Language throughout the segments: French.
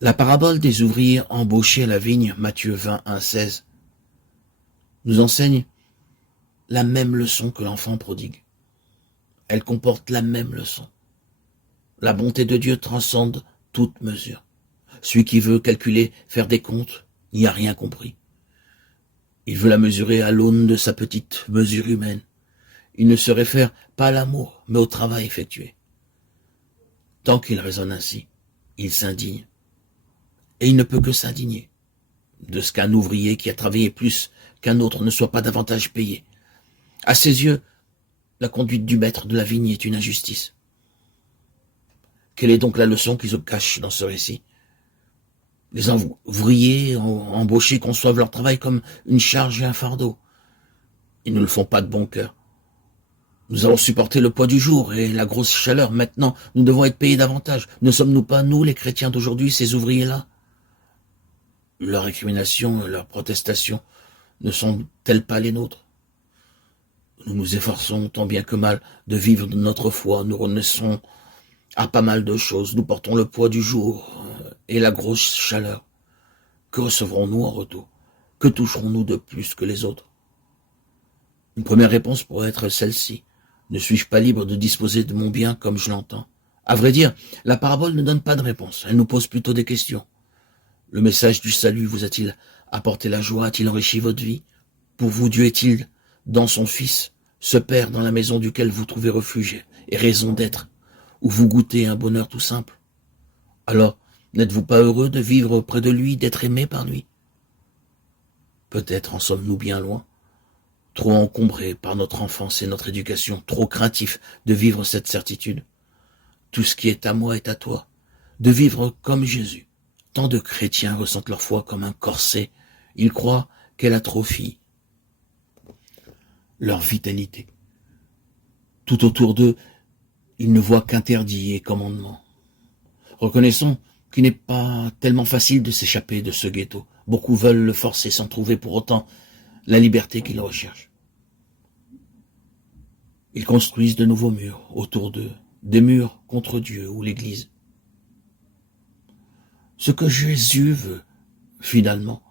La parabole des ouvriers embauchés à la vigne, Matthieu 20, 1, 16, nous enseigne la même leçon que l'enfant prodigue. Elle comporte la même leçon. La bonté de Dieu transcende toute mesure. Celui qui veut calculer, faire des comptes, n'y a rien compris. Il veut la mesurer à l'aune de sa petite mesure humaine. Il ne se réfère pas à l'amour, mais au travail effectué. Tant qu'il raisonne ainsi, il s'indigne. Et il ne peut que s'indigner de ce qu'un ouvrier qui a travaillé plus qu'un autre ne soit pas davantage payé. À ses yeux, la conduite du maître de la vigne est une injustice. Quelle est donc la leçon qui se cache dans ce récit? Les ouvriers embauchés conçoivent leur travail comme une charge et un fardeau. Ils ne le font pas de bon cœur. Nous avons supporté le poids du jour et la grosse chaleur. Maintenant, nous devons être payés davantage. Ne sommes-nous pas, nous, les chrétiens d'aujourd'hui, ces ouvriers-là? Leurs récriminations et leurs protestations ne sont-elles pas les nôtres? Nous nous efforçons tant bien que mal de vivre de notre foi. Nous renaissons à pas mal de choses. Nous portons le poids du jour et la grosse chaleur. Que recevrons-nous en retour? Que toucherons-nous de plus que les autres? Une première réponse pourrait être celle-ci. Ne suis-je pas libre de disposer de mon bien comme je l'entends? À vrai dire, la parabole ne donne pas de réponse. Elle nous pose plutôt des questions. Le message du salut vous a-t-il apporté la joie? A-t-il enrichi votre vie? Pour vous, Dieu est-il dans son Fils, ce Père dans la maison duquel vous trouvez refuge et raison d'être, où vous goûtez un bonheur tout simple? Alors, n'êtes-vous pas heureux de vivre près de lui, d'être aimé par lui? Peut-être en sommes-nous bien loin, trop encombrés par notre enfance et notre éducation, trop craintifs de vivre cette certitude. Tout ce qui est à moi est à toi, de vivre comme Jésus. Tant de chrétiens ressentent leur foi comme un corset. Ils croient qu'elle atrophie leur vitalité. Tout autour d'eux, ils ne voient qu'interdits et commandements. Reconnaissons qu'il n'est pas tellement facile de s'échapper de ce ghetto. Beaucoup veulent le forcer sans trouver pour autant la liberté qu'ils recherchent. Ils construisent de nouveaux murs autour d'eux, des murs contre Dieu ou l'Église. Ce que Jésus veut, finalement,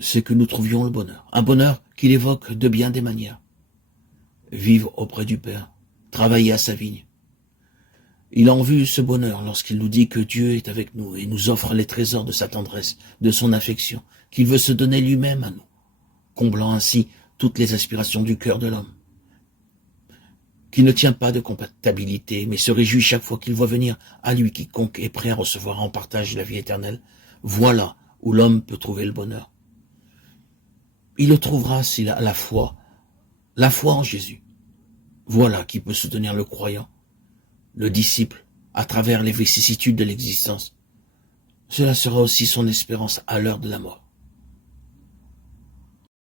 c'est que nous trouvions le bonheur. Un bonheur qu'il évoque de bien des manières. Vivre auprès du Père, travailler à sa vigne. Il a en vue ce bonheur lorsqu'il nous dit que Dieu est avec nous et nous offre les trésors de sa tendresse, de son affection, qu'il veut se donner lui-même à nous, comblant ainsi toutes les aspirations du cœur de l'homme, qui ne tient pas de compatibilité, mais se réjouit chaque fois qu'il voit venir à lui quiconque est prêt à recevoir en partage la vie éternelle. Voilà où l'homme peut trouver le bonheur. Il le trouvera s'il a la foi en Jésus. Voilà qui peut soutenir le croyant, le disciple, à travers les vicissitudes de l'existence. Cela sera aussi son espérance à l'heure de la mort.